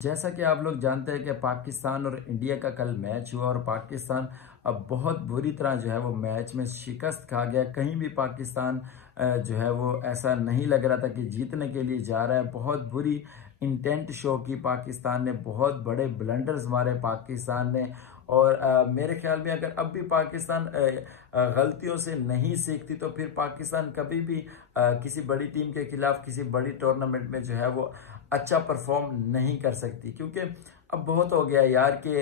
जैसा कि आप लोग जानते हैं कि पाकिस्तान और इंडिया का कल मैच हुआ और पाकिस्तान अब बहुत बुरी तरह जो है वो मैच में शिकस्त खा गया। कहीं भी पाकिस्तान जो है वो ऐसा नहीं लग रहा था कि जीतने के लिए जा रहा है। बहुत बुरी इंटेंट शो की पाकिस्तान ने, बहुत बड़े ब्लंडर्स मारे पाकिस्तान ने। और मेरे ख्याल में अगर अब भी पाकिस्तान गलतियों से नहीं सीखती तो फिर पाकिस्तान कभी भी किसी बड़ी टीम के खिलाफ किसी बड़ी टूर्नामेंट में जो है वो अच्छा परफॉर्म नहीं कर सकती। क्योंकि अब बहुत हो गया यार कि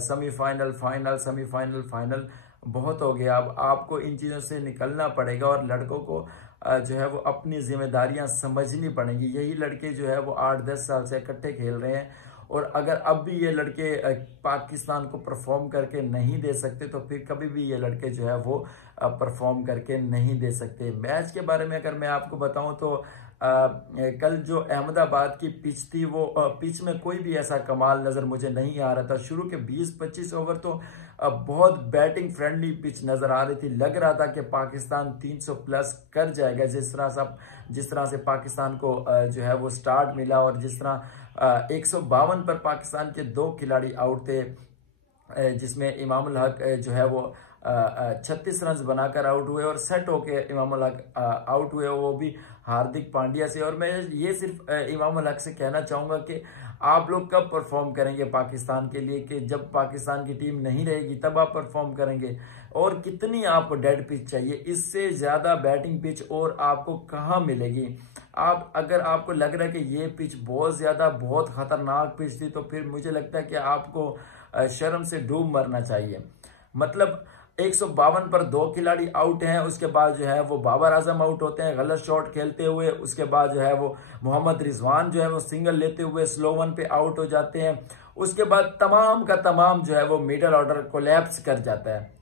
सेमीफाइनल फाइनल सेमीफाइनल फाइनल बहुत हो गया। अब आपको इन चीज़ों से निकलना पड़ेगा और लड़कों को जो है वो अपनी जिम्मेदारियां समझनी पड़ेंगी। यही लड़के जो है वो 8-10 साल से इकट्ठे खेल रहे हैं और अगर अब भी ये लड़के पाकिस्तान को परफॉर्म करके नहीं दे सकते तो फिर कभी भी ये लड़के जो है वो परफॉर्म करके नहीं दे सकते। मैच के बारे में अगर मैं आपको बताऊं तो कल जो अहमदाबाद की पिच थी वो पिच में कोई भी ऐसा कमाल नजर मुझे नहीं आ रहा था। शुरू के 20-25 ओवर तो बहुत बैटिंग फ्रेंडली पिच नजर आ रही थी। लग रहा था कि पाकिस्तान 300 प्लस कर जाएगा। जिस तरह से पाकिस्तान को जो है वो स्टार्ट मिला और जिस तरह 152 पर पाकिस्तान के 2 खिलाड़ी आउट थे, जिसमें इमामुल हक जो है वो 36 रन बनाकर आउट हुए और सेट होके इमामुल हक आउट हुए, वो भी हार्दिक पांड्या से। और मैं ये सिर्फ इमामुल हक से कहना चाहूंगा कि आप लोग कब परफॉर्म करेंगे पाकिस्तान के लिए, कि जब पाकिस्तान की टीम नहीं रहेगी तब आप परफॉर्म करेंगे। और कितनी आपको डेड पिच चाहिए, इससे ज्यादा बैटिंग पिच और आपको कहाँ मिलेगी। आप अगर आपको लग रहा है कि ये पिच बहुत ज्यादा बहुत खतरनाक पिच थी तो फिर मुझे लगता है कि आपको शर्म से डूब मरना चाहिए। मतलब 152 पर 2 खिलाड़ी आउट हैं, उसके बाद जो है वो बाबर आजम आउट होते हैं गलत शॉट खेलते हुए। उसके बाद जो है वो मोहम्मद रिजवान जो है वो सिंगल लेते हुए स्लो वन पे आउट हो जाते हैं। उसके बाद तमाम का तमाम जो है वो मिडिल ऑर्डर कोलैप्स कर जाता है।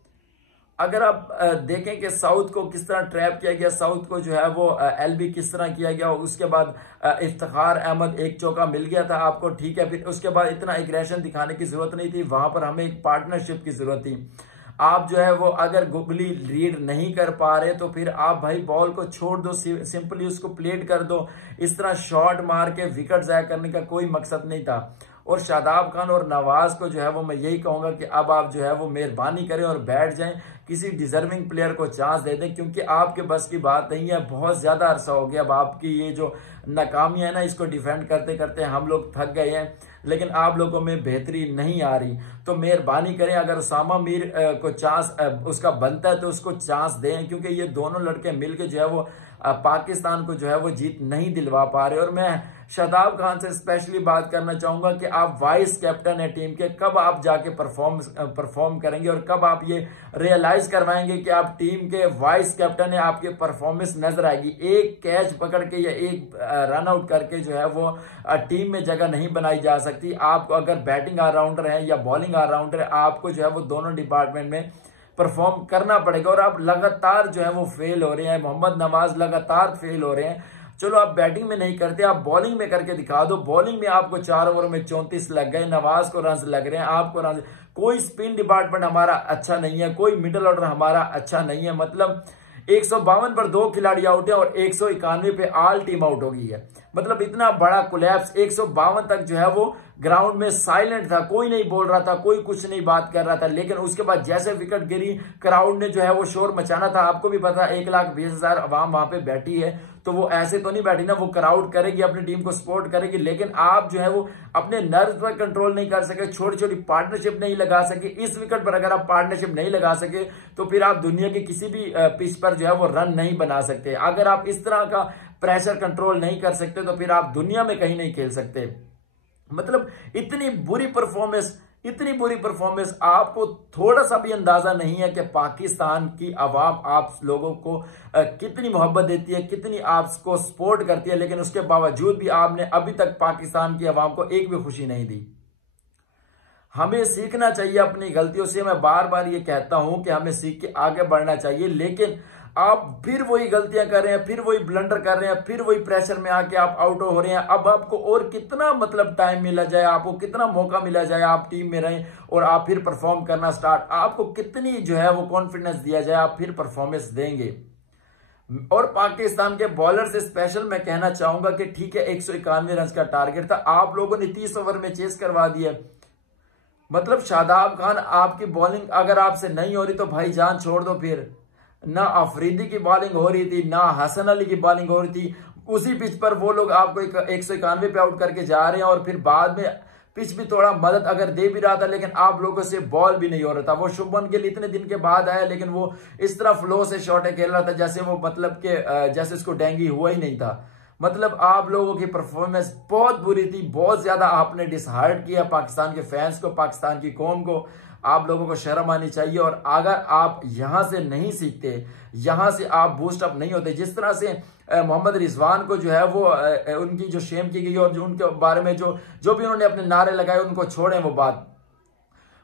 अगर आप देखें कि साउथ को किस तरह ट्रैप किया गया, साउथ को जो है वो एलबी किस तरह किया गया, उसके बाद इफ्तिखार अहमद एक चौका मिल गया था आपको, ठीक है। फिर उसके बाद इतना एग्रेशन दिखाने की जरूरत नहीं थी, वहां पर हमें एक पार्टनरशिप की जरूरत थी। आप जो है वो अगर गुगली रीड नहीं कर पा रहे तो फिर आप भाई बॉल को छोड़ दो, सिंपली उसको प्लेट कर दो। इस तरह शॉट मार के विकेट जाया करने का कोई मकसद नहीं था। और शादाब खान और नवाज को जो है वो मैं यही कहूंगा कि अब आप जो है वो मेहरबानी करें और बैठ जाएं, किसी डिजर्विंग प्लेयर को चांस दे दें, क्योंकि आपके बस की बात नहीं है। बहुत ज्यादा अरसा हो गया अब आपकी ये जो नाकामियां है ना, इसको डिफेंड करते करते हम लोग थक गए हैं, लेकिन आप लोगों में बेहतरी नहीं आ रही। तो मेहरबानी करें, अगर उसामा मीर को चांस उसका बनता है तो उसको चांस दें, क्योंकि ये दोनों लड़के मिलके जो है वो पाकिस्तान को जो है वो जीत नहीं दिलवा पा रहे। और मैं शादाब खान से स्पेशली बात करना चाहूंगा कि आप वाइस कैप्टन है टीम के, कब आप जाके परफॉर्म करेंगे और कब आप ये रियलाइज करवाएंगे कि आप टीम के वाइस कैप्टन है, आपके परफॉर्मेंस नजर आएगी। एक कैच पकड़ के या एक रन आउट करके जो है वो टीम में जगह नहीं बनाई जा सकती। आप अगर बैटिंग ऑलराउंडर है या बॉलिंग ऑलराउंडर है, आपको जो है वो दोनों डिपार्टमेंट में परफॉर्म करना पड़ेगा। और आप लगातार जो है वो फेल हो रहे हैं, मोहम्मद नवाज लगातार फेल हो रहे हैं। चलो आप बैटिंग में नहीं करते, आप बॉलिंग में करके दिखा दो। बॉलिंग में आपको 4 ओवर में 34 लग गए, नवाज को रन लग रहे हैं, आपको रन। कोई स्पिन डिपार्टमेंट हमारा अच्छा नहीं है, कोई मिडिल ऑर्डर हमारा अच्छा नहीं है। मतलब 152 पर 2 खिलाड़ी आउट है और 191 पे ऑल टीम आउट हो गई है। मतलब इतना बड़ा कोलैप्स। 152 तक जो है वो ग्राउंड में साइलेंट था, कोई नहीं बोल रहा था, कोई कुछ नहीं बात कर रहा था। लेकिन उसके बाद जैसे विकेट गिरी, क्राउड ने जो है वो शोर मचाना था। आपको भी पता 1,20,000 अवाम वहां पे बैठी है, तो वो ऐसे तो नहीं बैठी ना, वो क्राउड करेगी, अपनी टीम को सपोर्ट करेगी। लेकिन आप जो है वो अपने नर्व पर कंट्रोल नहीं कर सके, छोटी छोटी पार्टनरशिप नहीं लगा सके। इस विकेट पर अगर आप पार्टनरशिप नहीं लगा सके तो फिर आप दुनिया की किसी भी पिच पर जो है वो रन नहीं बना सकते। अगर आप इस तरह का प्रेशर कंट्रोल नहीं कर सकते तो फिर आप दुनिया में कहीं नहीं खेल सकते। मतलब इतनी बुरी परफॉर्मेंस, आपको थोड़ा सा भी अंदाजा नहीं है कि पाकिस्तान की आवाम आप लोगों को कितनी मोहब्बत देती है, कितनी आपको सपोर्ट करती है। लेकिन उसके बावजूद भी आपने अभी तक पाकिस्तान की आवाम को एक भी खुशी नहीं दी। हमें सीखना चाहिए अपनी गलतियों से। मैं बार बार ये कहता हूं कि हमें सीख के आगे बढ़ना चाहिए, लेकिन आप फिर वही गलतियां कर रहे हैं, फिर वही ब्लंडर कर रहे हैं, फिर वही प्रेशर में आके आप आउट हो रहे हैं। अब आपको और कितना मतलब टाइम मिला जाए, आपको कितना मौका मिला जाए, आप टीम में रहें और आप फिर परफॉर्म करना स्टार्ट, आपको कितनी जो है वो कॉन्फिडेंस दिया जाए, आप फिर परफॉर्मेंस देंगे। और पाकिस्तान के बॉलर से स्पेशल मैं कहना चाहूंगा कि ठीक है 191 रन का टारगेट था, आप लोगों ने 30 ओवर में चेस करवा दिया। मतलब शादाब खान, आपकी बॉलिंग अगर आपसे नहीं हो रही तो भाई जान छोड़ दो। फिर ना अफरीदी की बॉलिंग हो रही थी, ना हसन अली की बॉलिंग हो रही थी, उसी पिच पर वो लोग आपको 191 पे आउट करके जा रहे हैं, और फिर बाद में पिच भी थोड़ा मदद अगर दे भी रहा था, लेकिन आप लोगों से बॉल भी नहीं हो रहा था। वो शुभमन गिल इतने दिन के बाद आया, लेकिन वो इस तरह फ्लो से शॉट खेल रहा था जैसे वो मतलब के जैसे इसको डेंगू हुआ ही नहीं था। मतलब आप लोगों की परफॉर्मेंस बहुत बुरी थी, बहुत ज्यादा आपने डिसहार्ट किया पाकिस्तान के फैंस को, पाकिस्तान की कौम को। आप लोगों को शर्म आनी चाहिए। और अगर आप यहां से नहीं सीखते, यहां से आप बूस्ट अप नहीं होते, जिस तरह से मोहम्मद रिजवान को जो है वो उनकी जो शेम की गई और जो उनके बारे में जो भी उन्होंने अपने नारे लगाए उनको छोड़ें वो बात।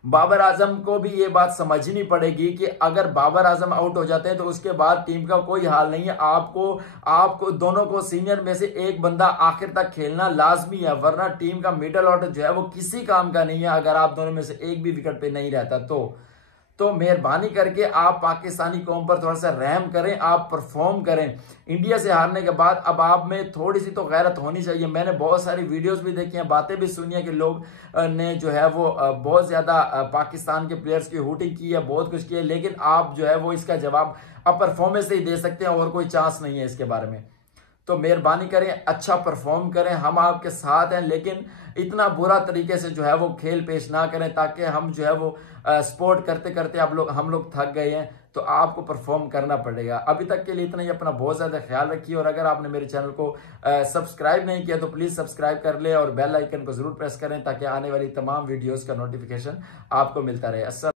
बाबर आजम को भी ये बात समझनी पड़ेगी कि अगर बाबर आजम आउट हो जाते हैं तो उसके बाद टीम का कोई हाल नहीं है। आपको दोनों को सीनियर में से एक बंदा आखिर तक खेलना लाजमी है, वरना टीम का मिडल ऑर्डर जो है वो किसी काम का नहीं है अगर आप दोनों में से एक भी विकेट पे नहीं रहता तो मेहरबानी करके आप पाकिस्तानी कौम पर थोड़ा सा रहम करें, आप परफॉर्म करें। इंडिया से हारने के बाद अब आप में थोड़ी सी तो गैरत होनी चाहिए। मैंने बहुत सारी वीडियोस भी देखी हैं, बातें भी सुनी है कि लोग ने जो है वो बहुत ज्यादा पाकिस्तान के प्लेयर्स की हुटिंग की है, बहुत कुछ किया है, लेकिन आप जो है वो इसका जवाब अब परफॉर्मेंस से ही दे सकते हैं और कोई चांस नहीं है इसके बारे में। तो मेहरबानी करें, अच्छा परफॉर्म करें, हम आपके साथ हैं, लेकिन इतना बुरा तरीके से जो है वो खेल पेश ना करें, ताकि हम जो है वो स्पोर्ट करते करते हम लोग थक गए हैं। तो आपको परफॉर्म करना पड़ेगा। अभी तक के लिए इतना ही, अपना बहुत ज्यादा ख्याल रखिए। और अगर आपने मेरे चैनल को सब्सक्राइब नहीं किया तो प्लीज सब्सक्राइब कर ले और बेल आइकन को जरूर प्रेस करें, ताकि आने वाली तमाम वीडियोस का नोटिफिकेशन आपको मिलता रहे।